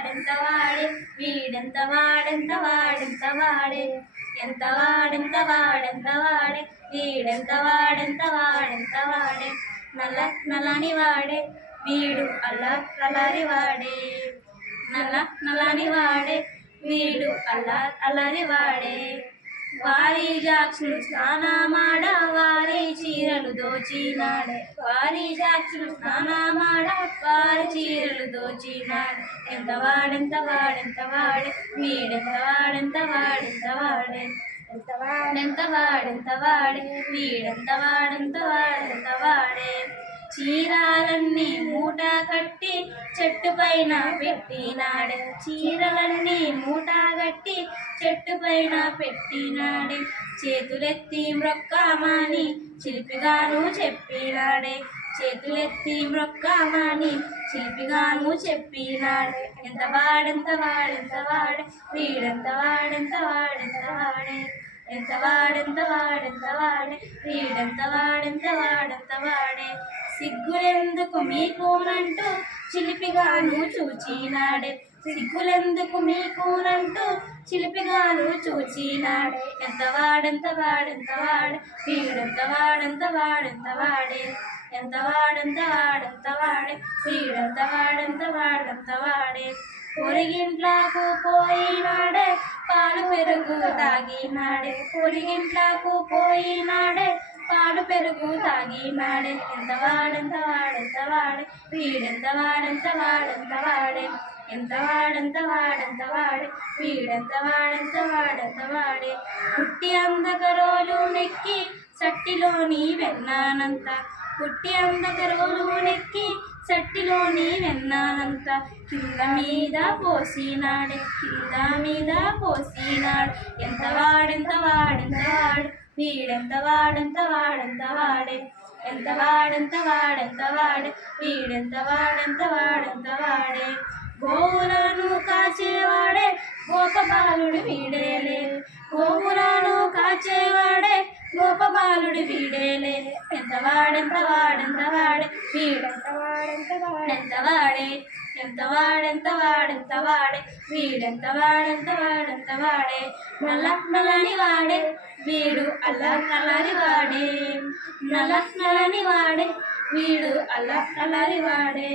వాడెంత వాడే? వీడెంత వాడెంత వాడెంత వాడే? ఎంత వాడెంత వాడెంత వాడే? వీడెంత వాడెంత వాడెంత వాడే? నల్ల నల్లని వాడే. వీడు అల్ల అల్లరి వాడే. నల్ల నల్లని వాడే. వీడు అల్ల అల్లరి వాడే. వారి జాక్షులు స్నానమాడ వారి చీరలు దోచినాడు. వారి జాక్షులు స్నానమాడ వారి చీరలు దోచినాడు. ఎంత వాడెంత వాడెంత వాడే వీడెంత వాడెంత వాడెంత వాడే. ఎంత వాడెంత వాడెంత వాడే వీడెంత వాడెంత వాడెంత వాడే. చీరాలన్నీ మూట కట్టి చెట్టు పైన పెట్టినాడే. చీరలన్నీ మూట కట్టి చెట్టు పైన పెట్టినాడే. చేతులెత్తి మ్రొక్కమాని శిల్పిగాను చెప్పినాడే. చేతులెత్తి మ్రొక్కమాని శిల్పిగాను చెప్పినాడే. ఎంత వాడెంత వాడెంత వాడే. వీడెంత వాడెంత వాడెంత వాడే ఎంత వాడెంత వాడెంత వాడే వీడెంత వాడెంత వాడెంత వాడే సిగ్గులెందుకు మీకునంటూ చిలిపిగాను చూచినాడే. సిగ్గులెందుకు మీకునంటూ చిలిపిగాను చూచినాడే. ఎంత వాడెంత వాడెంత వాడే వీడెంత వాడెంత వాడెంత వాడే. ఎంత వాడెంత వాడెంత వాడే వీడెంత వాడెంత వాడెంత వాడే. పొరిగింట్లకు పోయినాడే పాలు పెరుగు తాగినాడే. పొరిగింట్లకు పోయినాడే పాలు పెరుగు తాగినాడే. ఎంత వాడెంత వాడెంత వాడే వీడెంత వాడెంత వాడెంత వాడే. ఎంత వాడంత వాడంత వాడే వీడంత వాడంత వాడంత వాడే పుట్టి అందకరోలు నెక్కి సట్టిలోని వెన్నానంత. పుట్టి అందకరోలు నెక్కి సట్టిలోని వెన్నానంత. కింద మీద పోసినాడే కింద మీద పోసినాడు. ఎంత వాడెంత వాడెంత వాడు వీడెంత వాడెంత వాడెంత వాడే ఎంత వాడెంత వాడెంత వాడే వీడెంత వాడెంత వాడెంత వాడే గోవులను కాచేవాడే గోపబాలుడు వీడేలే గోవులను కాచేవాడే గోపబాలుడు వీడేలే ఎంతవాడెంత వాడెంత వాడే వీడెంత వాడెంత వాడెంత వాడే ఎంత వాడెంత వాడెంత వాడే వీడెంత వాడెంత వాడెంత వాడే నల్ల నల్లని వాడే వీడు అల్ల నల్లని వాడే. నల్ల నల్లని వాడే వీడు అల్ల నల్లని వాడే.